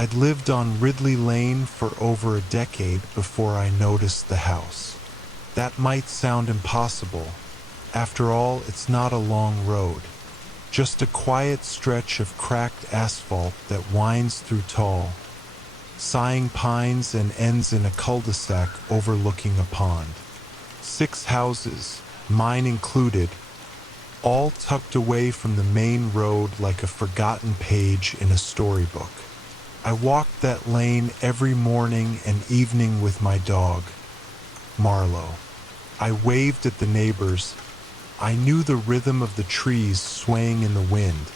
I'd lived on Ridley Lane for over a decade before I noticed the house. That might sound impossible. After all, it's not a long road. Just a quiet stretch of cracked asphalt that winds through tall, sighing pines and ends in a cul-de-sac overlooking a pond. 6 houses, mine included, all tucked away from the main road like a forgotten page in a storybook. I walked that lane every morning and evening with my dog, Marlowe. I waved at the neighbors. I knew the rhythm of the trees swaying in the wind.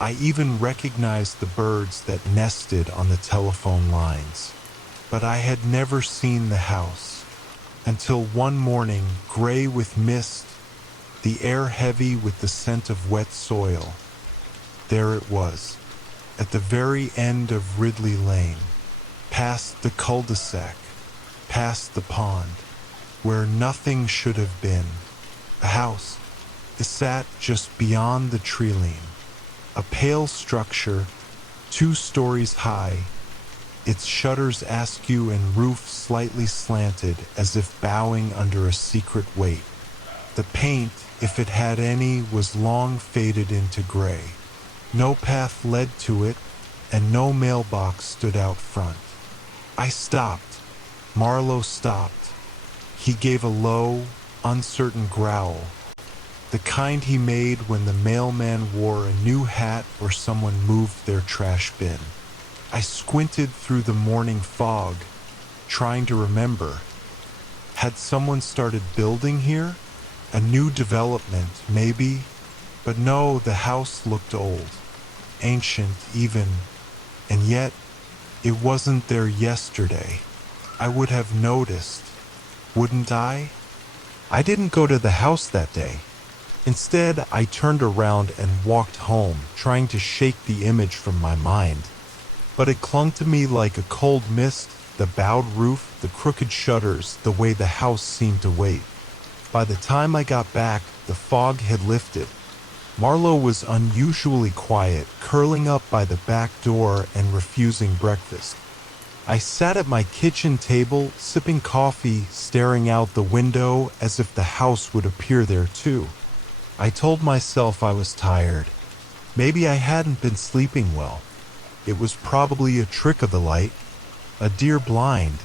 I even recognized the birds that nested on the telephone lines. But I had never seen the house. Until one morning, gray with mist, the air heavy with the scent of wet soil. There it was, at the very end of Ridley Lane, past the cul-de-sac, past the pond, where nothing should have been. A house. It sat just beyond the tree-line. A pale structure, 2 stories high, its shutters askew and roof slightly slanted as if bowing under a secret weight. The paint, if it had any, was long faded into gray. No path led to it, and no mailbox stood out front. I stopped. Marlowe stopped. He gave a low, uncertain growl, the kind he made when the mailman wore a new hat or someone moved their trash bin. I squinted through the morning fog, trying to remember. Had someone started building here? A new development, maybe? But no, the house looked old, ancient even, and yet it wasn't there yesterday. I would have noticed, wouldn't I? I didn't go to the house that day. Instead, I turned around and walked home, trying to shake the image from my mind. But it clung to me like a cold mist, the bowed roof, the crooked shutters, the way the house seemed to wait. By the time I got back, the fog had lifted. Marlowe was unusually quiet, curling up by the back door and refusing breakfast. I sat at my kitchen table, sipping coffee, staring out the window as if the house would appear there too. I told myself I was tired. Maybe I hadn't been sleeping well. It was probably a trick of the light, a deer blind,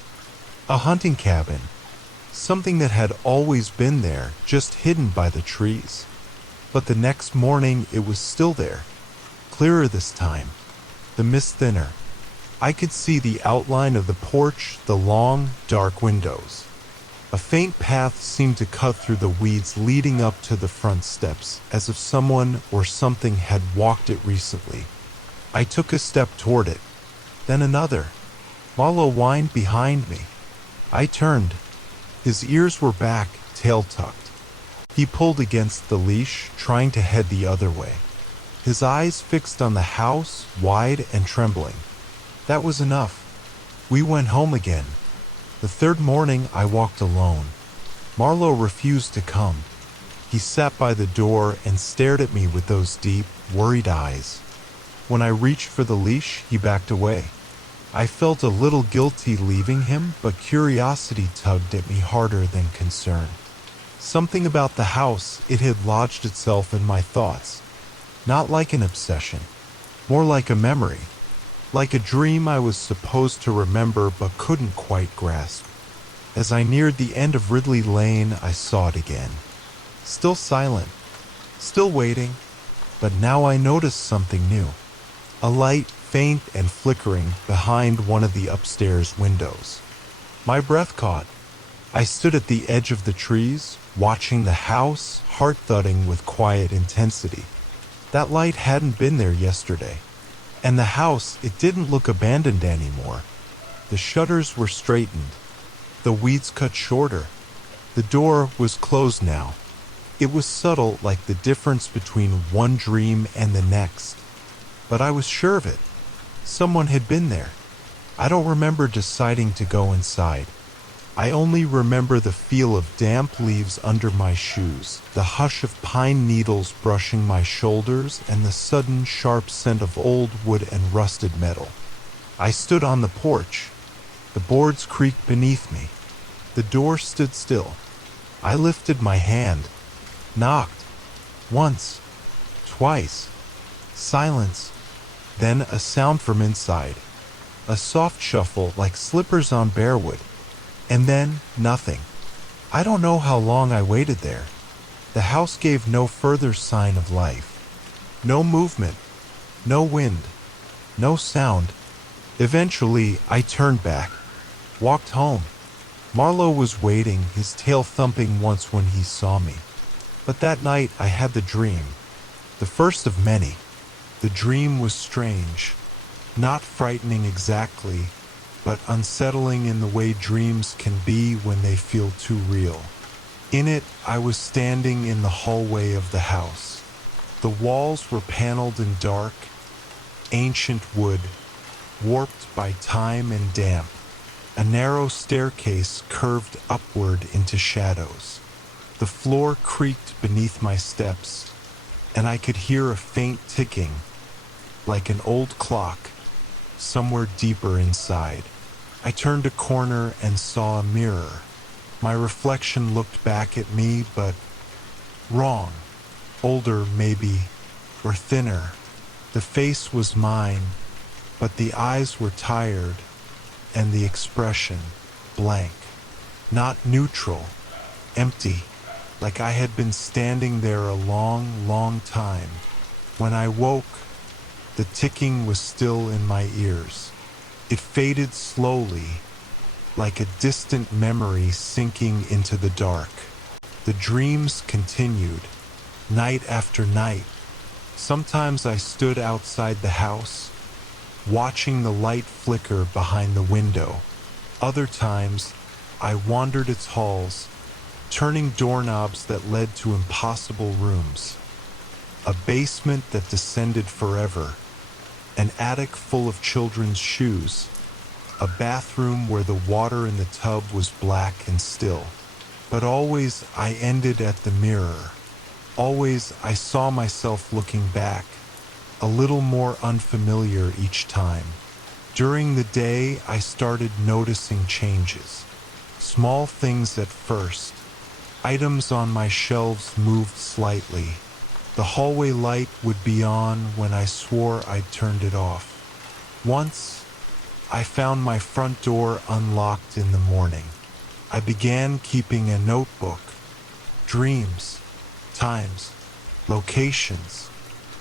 a hunting cabin, something that had always been there, just hidden by the trees. But the next morning it was still there, clearer this time, the mist thinner. I could see the outline of the porch, the long, dark windows. A faint path seemed to cut through the weeds leading up to the front steps, as if someone or something had walked it recently. I took a step toward it, then another. Marlowe whined behind me. I turned. His ears were back, tail tucked. He pulled against the leash, trying to head the other way. His eyes fixed on the house, wide and trembling. That was enough. We went home again. The third morning, I walked alone. Marlowe refused to come. He sat by the door and stared at me with those deep, worried eyes. When I reached for the leash, he backed away. I felt a little guilty leaving him, but curiosity tugged at me harder than concern. Something about the house, it had lodged itself in my thoughts. Not like an obsession, more like a memory. Like a dream I was supposed to remember but couldn't quite grasp. As I neared the end of Ridley Lane, I saw it again. Still silent, still waiting, but now I noticed something new. A light, faint and flickering, behind one of the upstairs windows. My breath caught. I stood at the edge of the trees, watching the house, heart thudding with quiet intensity. That light hadn't been there yesterday. And the house, it didn't look abandoned anymore. The shutters were straightened, the weeds cut shorter. The door was closed now. It was subtle, like the difference between one dream and the next. But I was sure of it. Someone had been there. I don't remember deciding to go inside. I only remember the feel of damp leaves under my shoes, the hush of pine needles brushing my shoulders, and the sudden sharp scent of old wood and rusted metal. I stood on the porch. The boards creaked beneath me. The door stood still. I lifted my hand, knocked. Once, twice. Silence. Then a sound from inside. A soft shuffle like slippers on bare wood. And then nothing. I don't know how long I waited there. The house gave no further sign of life. No movement. No wind. No sound. Eventually, I turned back. Walked home. Marlowe was waiting, his tail thumping once when he saw me. But that night I had the dream. The first of many. The dream was strange. Not frightening exactly, but unsettling in the way dreams can be when they feel too real. In it, I was standing in the hallway of the house. The walls were paneled in dark, ancient wood, warped by time and damp. A narrow staircase curved upward into shadows. The floor creaked beneath my steps, and I could hear a faint ticking, like an old clock, somewhere deeper inside. I turned a corner and saw a mirror. My reflection looked back at me, but wrong. Older, maybe, or thinner. The face was mine, but the eyes were tired, and the expression blank. Not neutral, empty, like I had been standing there a long, long time. When I woke, the ticking was still in my ears. It faded slowly, like a distant memory sinking into the dark. The dreams continued, night after night. Sometimes I stood outside the house, watching the light flicker behind the window. Other times, I wandered its halls, turning doorknobs that led to impossible rooms. A basement that descended forever, an attic full of children's shoes, a bathroom where the water in the tub was black and still. But always I ended at the mirror. Always I saw myself looking back, a little more unfamiliar each time. During the day, I started noticing changes. Small things at first. Items on my shelves moved slightly. The hallway light would be on when I swore I'd turned it off. Once, I found my front door unlocked in the morning. I began keeping a notebook. Dreams, times, locations,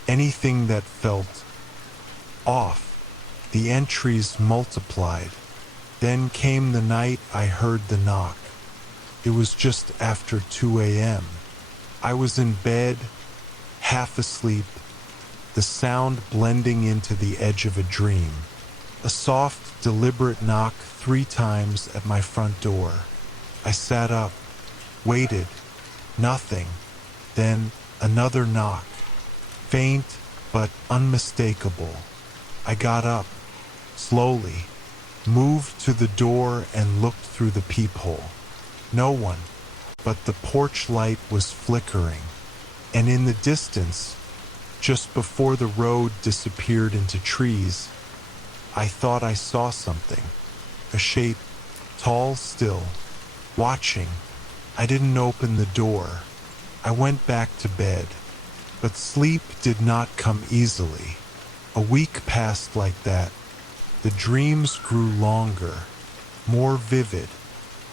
anything that felt off. The entries multiplied. Then came the night I heard the knock. It was just after 2 a.m. I was in bed, half asleep, the sound blending into the edge of a dream. A soft, deliberate knock 3 times at my front door. I sat up, waited, nothing. Then another knock, faint but unmistakable. I got up, slowly, moved to the door and looked through the peephole. No one, but the porch light was flickering, and in the distance, just before the road disappeared into trees, I thought I saw something, a shape, tall still, watching. I didn't open the door. I went back to bed, but sleep did not come easily. A week passed like that. The dreams grew longer, more vivid.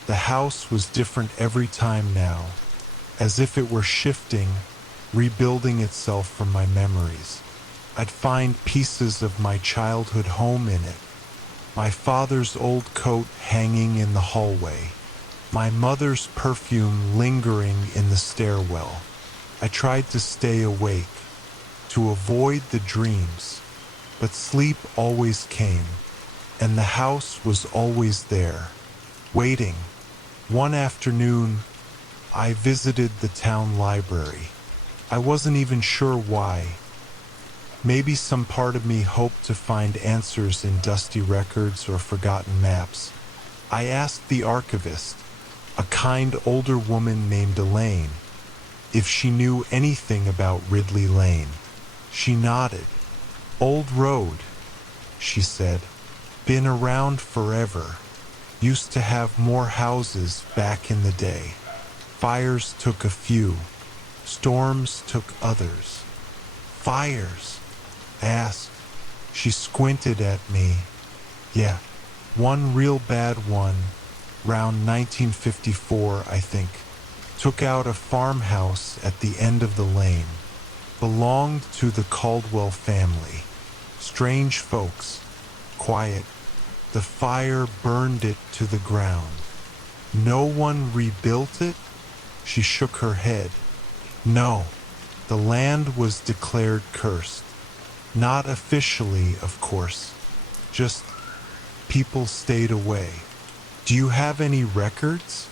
The house was different every time now, as if it were shifting, rebuilding itself from my memories. I'd find pieces of my childhood home in it. My father's old coat hanging in the hallway. My mother's perfume lingering in the stairwell. I tried to stay awake, to avoid the dreams, but sleep always came, and the house was always there, waiting. One afternoon, I visited the town library. I wasn't even sure why. Maybe some part of me hoped to find answers in dusty records or forgotten maps. I asked the archivist, a kind older woman named Elaine, if she knew anything about Ridley Lane. She nodded. "Old road," she said. Been around forever. Used to have more houses back in the day. Fires took a few. Storms took others. Fires? I asked. She squinted at me. Yeah, one real bad one, round 1954, I think. Took out a farmhouse at the end of the lane. Belonged to the Caldwell family. Strange folks. Quiet. The fire burned it to the ground. No one rebuilt it? She shook her head. No. The land was declared cursed. Not officially, of course. Just people stayed away. Do you have any records?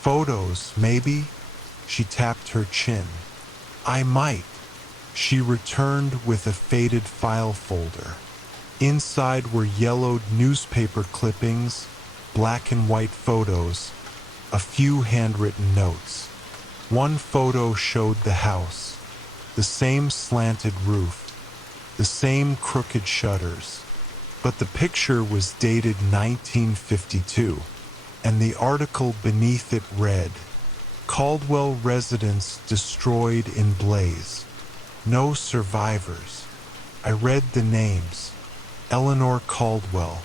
Photos, maybe? She tapped her chin. I might. She returned with a faded file folder. Inside were yellowed newspaper clippings, black and white photos, a few handwritten notes. One photo showed the house, the same slanted roof, the same crooked shutters. But the picture was dated 1952, and the article beneath it read, Caldwell residence destroyed in blaze. No survivors. I read the names. Eleanor Caldwell,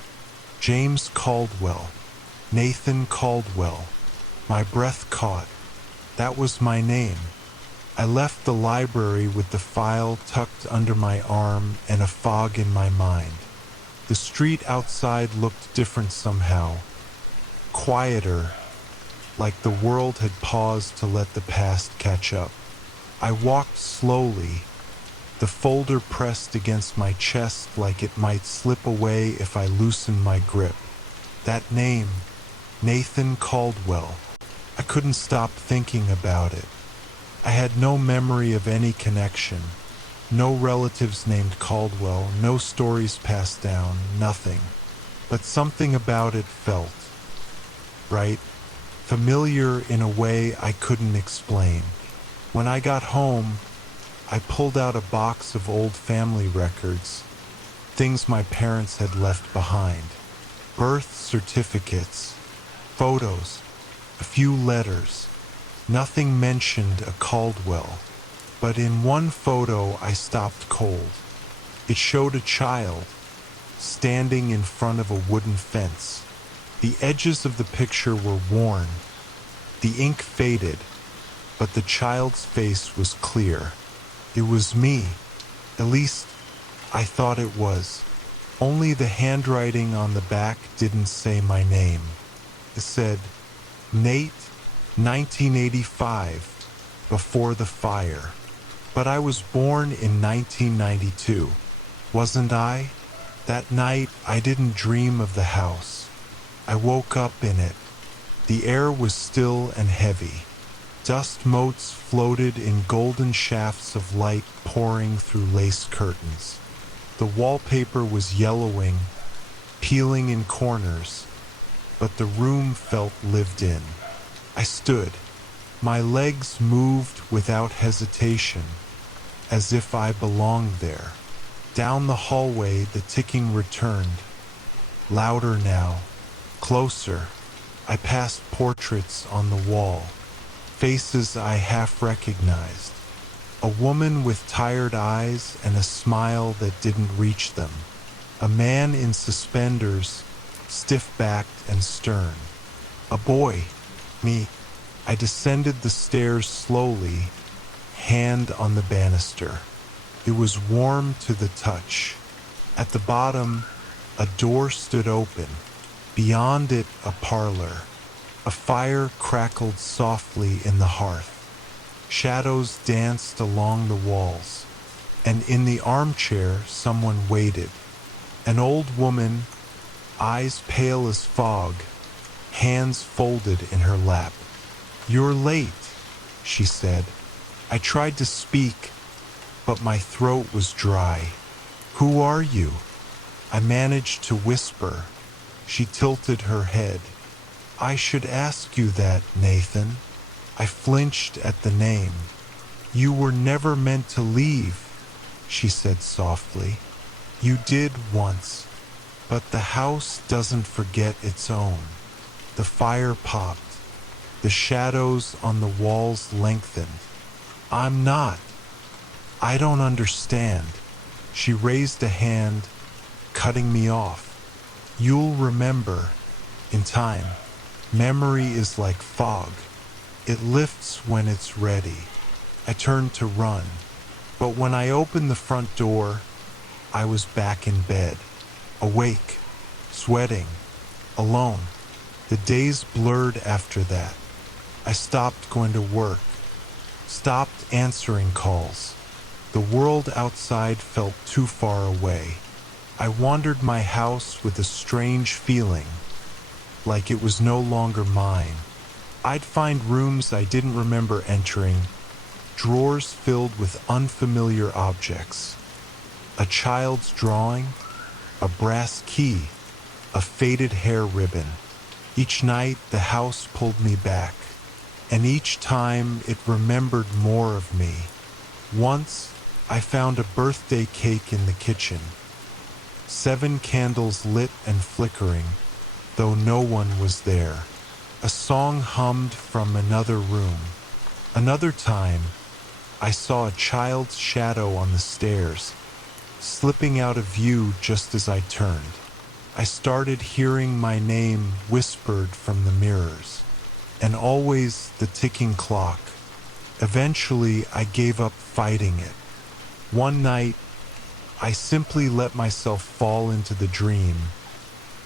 James Caldwell, Nathan Caldwell. My breath caught. That was my name. I left the library with the file tucked under my arm and a fog in my mind. The street outside looked different somehow. Quieter, like the world had paused to let the past catch up. I walked slowly, the folder pressed against my chest like it might slip away if I loosened my grip. That name, Nathan Caldwell. I couldn't stop thinking about it. I had no memory of any connection. No relatives named Caldwell, no stories passed down, nothing. But something about it felt right, familiar in a way I couldn't explain. When I got home, I pulled out a box of old family records, things my parents had left behind. Birth certificates, photos, a few letters. Nothing mentioned a Caldwell, but in one photo I stopped cold. It showed a child standing in front of a wooden fence. The edges of the picture were worn, the ink faded, but the child's face was clear. It was me. At least, I thought it was. Only the handwriting on the back didn't say my name. It said, Nate, 1985, before the fire. But I was born in 1992, wasn't I? That night, I didn't dream of the house. I woke up in it. The air was still and heavy. Dust motes floated in golden shafts of light pouring through lace curtains. The wallpaper was yellowing, peeling in corners, but the room felt lived in. I stood. My legs moved without hesitation, as if I belonged there. Down the hallway, the ticking returned. Louder now, closer. I passed portraits on the wall. Faces I half recognized. A woman with tired eyes and a smile that didn't reach them. A man in suspenders, stiff-backed and stern. A boy, me. I descended the stairs slowly, hand on the banister. It was warm to the touch. At the bottom, a door stood open. Beyond it, a parlor. A fire crackled softly in the hearth. Shadows danced along the walls, and in the armchair someone waited. An old woman, eyes pale as fog, hands folded in her lap. "You're late," she said. I tried to speak, but my throat was dry. "Who are you?" I managed to whisper. She tilted her head. "I should ask you that, Nathan." I flinched at the name. "You were never meant to leave," she said softly. "You did once. But the house doesn't forget its own. The fire popped. The shadows on the walls lengthened. I'm not. I don't understand. She raised a hand, cutting me off. You'll remember. In time. Memory is like fog. It lifts when it's ready. I turned to run. But when I opened the front door, I was back in bed. Awake. Sweating. Alone. The days blurred after that. I stopped going to work. Stopped answering calls. The world outside felt too far away. I wandered my house with a strange feeling, like it was no longer mine. I'd find rooms I didn't remember entering, drawers filled with unfamiliar objects. A child's drawing, a brass key, a faded hair ribbon. Each night the house pulled me back, and each time it remembered more of me. Once, I found a birthday cake in the kitchen. 7 candles lit and flickering, though no one was there. A song hummed from another room. Another time, I saw a child's shadow on the stairs, slipping out of view just as I turned. I started hearing my name whispered from the mirrors, and always the ticking clock. Eventually, I gave up fighting it. One night, I simply let myself fall into the dream.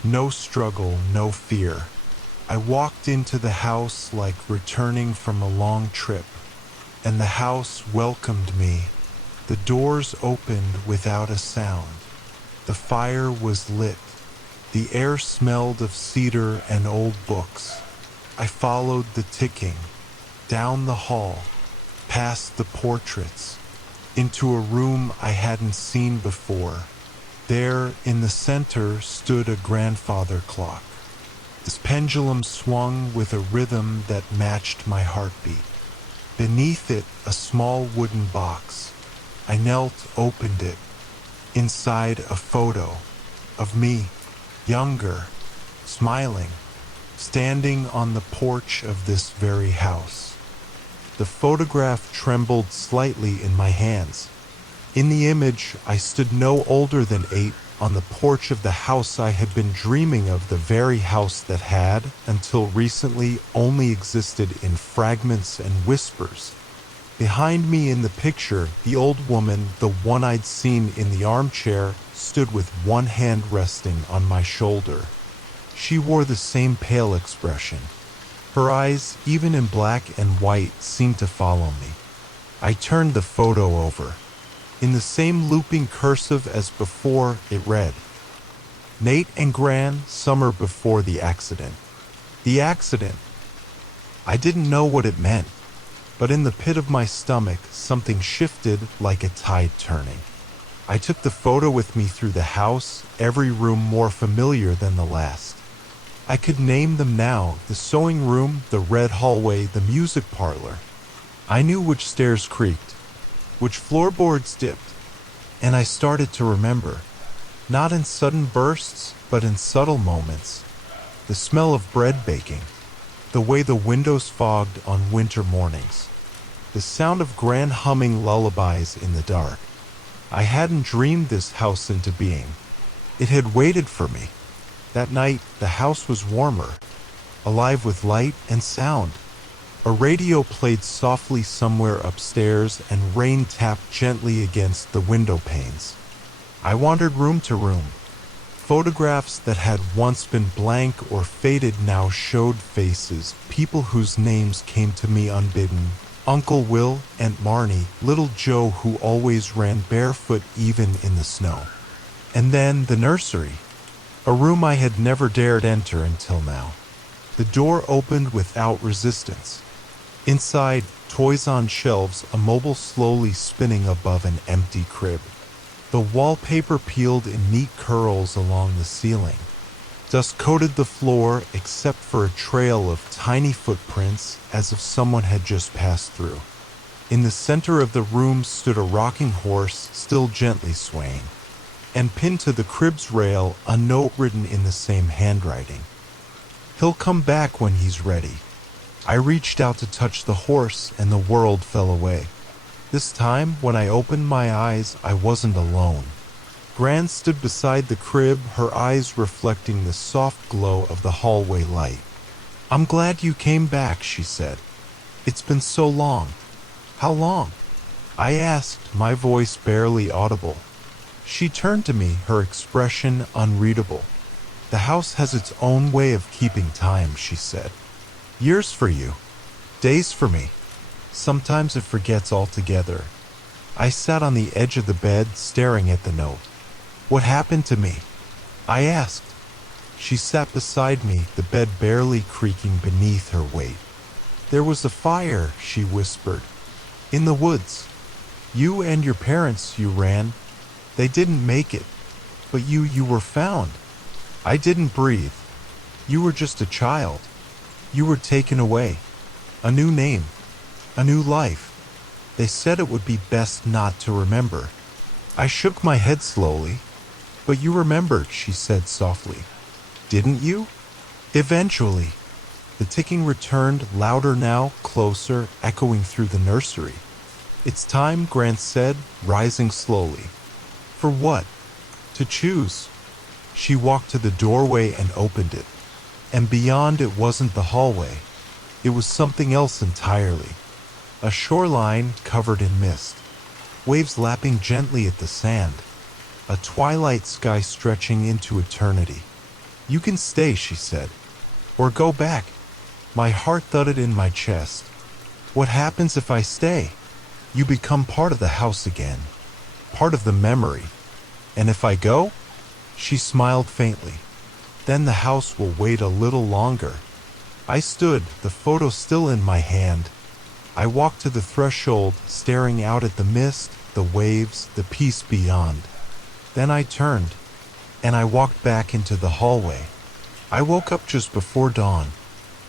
No struggle, no fear. I walked into the house like returning from a long trip, and the house welcomed me. The doors opened without a sound. The fire was lit. The air smelled of cedar and old books. I followed the ticking, down the hall, past the portraits, into a room I hadn't seen before. There, in the center, stood a grandfather clock. This pendulum swung with a rhythm that matched my heartbeat. Beneath it, a small wooden box. I knelt, opened it. Inside, a photo of me, younger, smiling, standing on the porch of this very house. The photograph trembled slightly in my hands. In the image, I stood no older than 8 on the porch of the house I had been dreaming of, the very house that had, until recently, only existed in fragments and whispers. Behind me in the picture, the old woman, the one I'd seen in the armchair, stood with one hand resting on my shoulder. She wore the same pale expression. Her eyes, even in black and white, seemed to follow me. I turned the photo over. In the same looping cursive as before, it read, "Nate and Gran, summer before the accident." The accident. I didn't know what it meant, but in the pit of my stomach, something shifted like a tide turning. I took the photo with me through the house, every room more familiar than the last. I could name them now: the sewing room, the red hallway, the music parlor. I knew which stairs creaked, which floorboards dipped, and I started to remember, not in sudden bursts, but in subtle moments. The smell of bread baking, the way the windows fogged on winter mornings, the sound of Gran humming lullabies in the dark. I hadn't dreamed this house into being. It had waited for me. That night, the house was warmer, alive with light and sound. A radio played softly somewhere upstairs, and rain tapped gently against the window panes. I wandered room to room. Photographs that had once been blank or faded now showed faces, people whose names came to me unbidden. Uncle Will, Aunt Marnie, little Joe who always ran barefoot even in the snow. And then the nursery, a room I had never dared enter until now. The door opened without resistance. Inside, toys on shelves, a mobile slowly spinning above an empty crib. The wallpaper peeled in neat curls along the ceiling. Dust coated the floor except for a trail of tiny footprints as if someone had just passed through. In the center of the room stood a rocking horse, still gently swaying. and pinned to the crib's rail a note written in the same handwriting. "He'll come back when he's ready." I reached out to touch the horse and the world fell away. This time, when I opened my eyes, I wasn't alone. Gran stood beside the crib, her eyes reflecting the soft glow of the hallway light. "I'm glad you came back," she said. "It's been so long." "How long?" I asked, my voice barely audible. She turned to me, her expression unreadable. "The house has its own way of keeping time," she said. "Years for you. Days for me. Sometimes it forgets altogether." I sat on the edge of the bed, staring at the note. "What happened to me?" I asked. She sat beside me, the bed barely creaking beneath her weight. "There was a fire," she whispered. "In the woods. You and your parents, you ran. They didn't make it. But you were found. I didn't breathe. You were just a child. You were taken away. A new name. A new life. They said it would be best not to remember." I shook my head slowly. "But you remembered," she said softly. "Didn't you?" "Eventually." The ticking returned, louder now, closer, echoing through the nursery. "It's time," Grant said, rising slowly. "For what?" "To choose." She walked to the doorway and opened it. And beyond it wasn't the hallway. It was something else entirely. A shoreline covered in mist. Waves lapping gently at the sand. A twilight sky stretching into eternity. "You can stay," she said. "Or go back." My heart thudded in my chest. "What happens if I stay?" "You become part of the house again. Part of the memory. And if I go?" She smiled faintly. "Then the house will wait a little longer." I stood, the photo still in my hand. I walked to the threshold, staring out at the mist, the waves, the peace beyond. Then I turned, and I walked back into the hallway. I woke up just before dawn.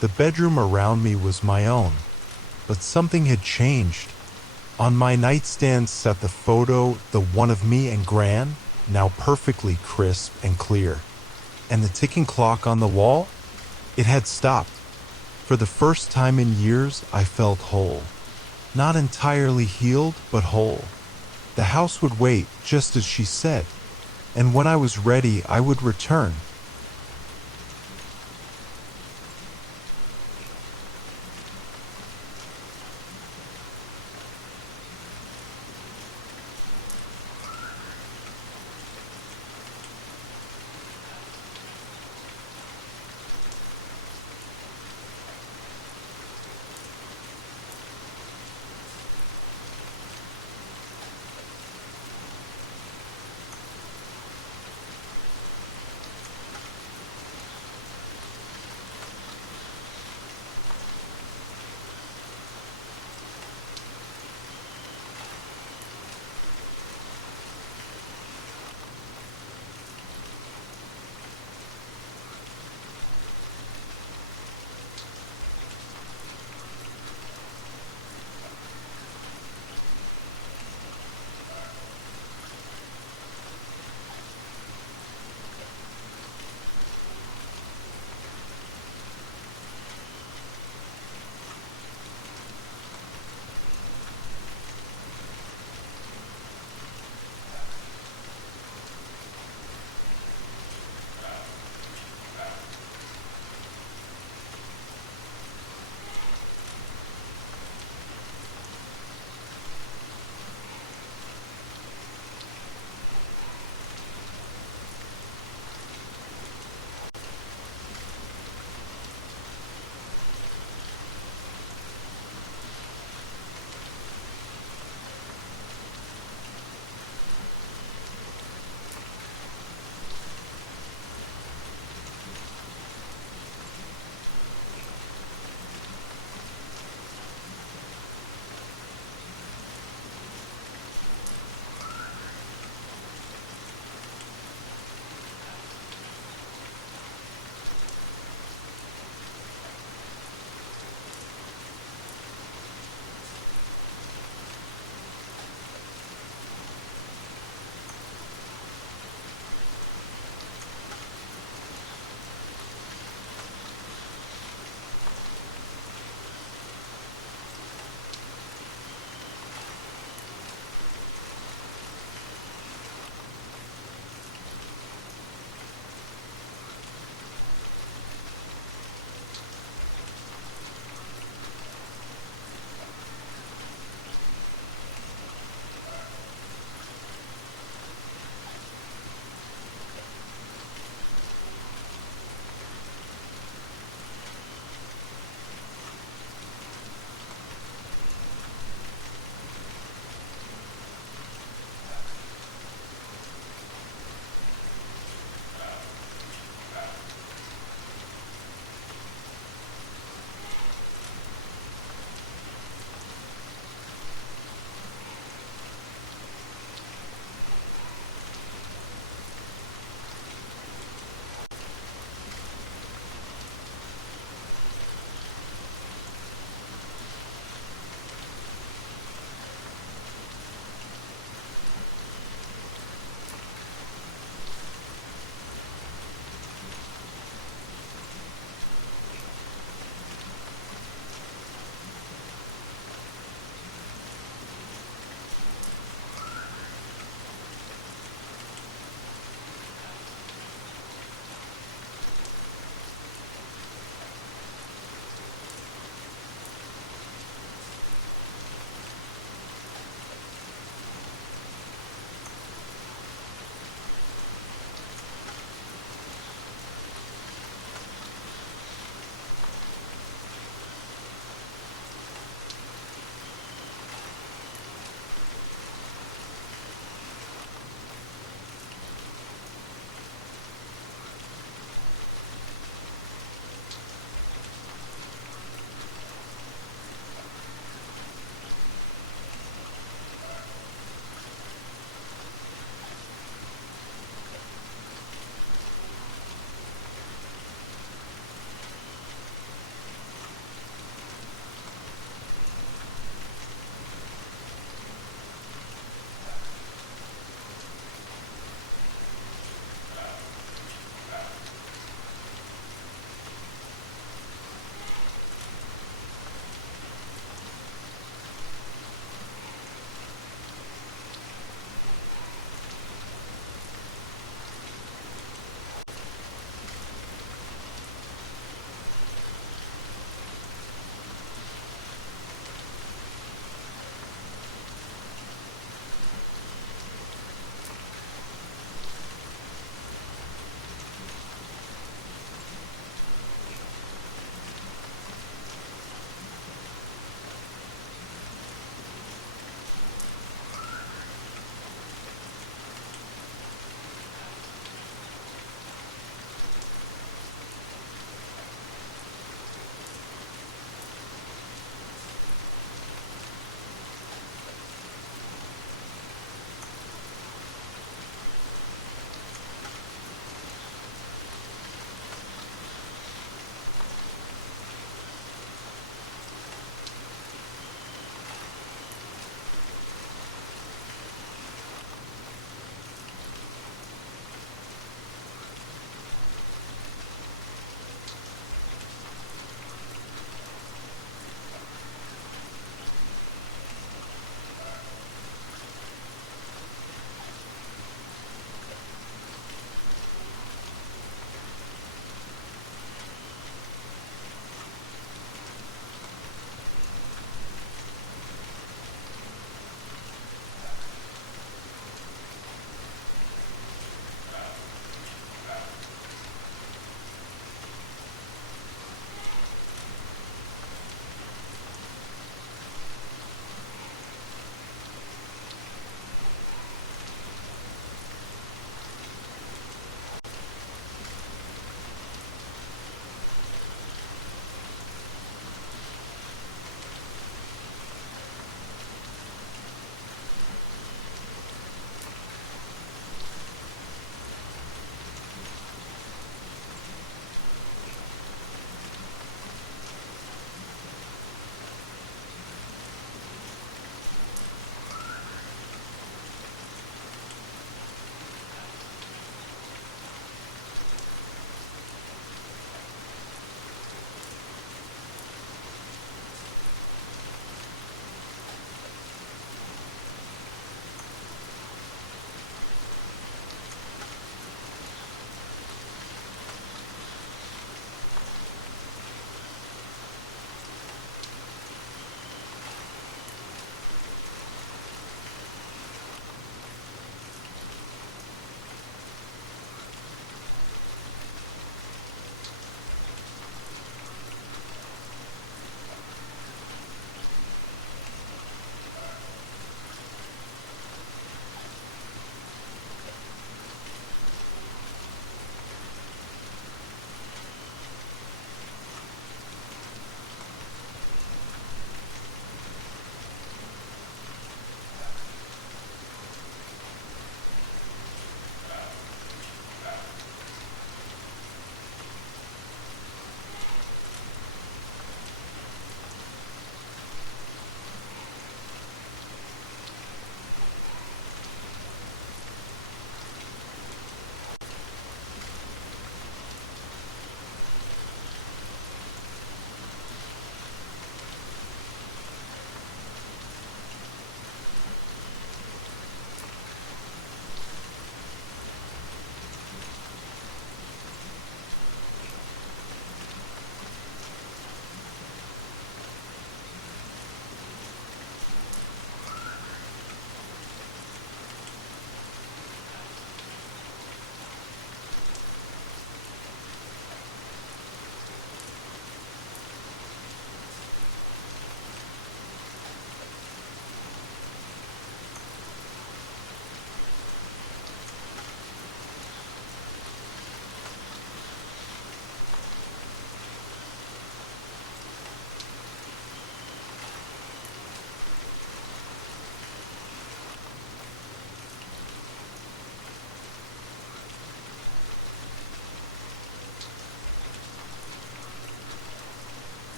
The bedroom around me was my own, but something had changed. On my nightstand sat the photo, the one of me and Gran, now perfectly crisp and clear. And the ticking clock on the wall? It had stopped. For the first time in years, I felt whole. Not entirely healed, but whole. The house would wait, just as she said. And when I was ready, I would return.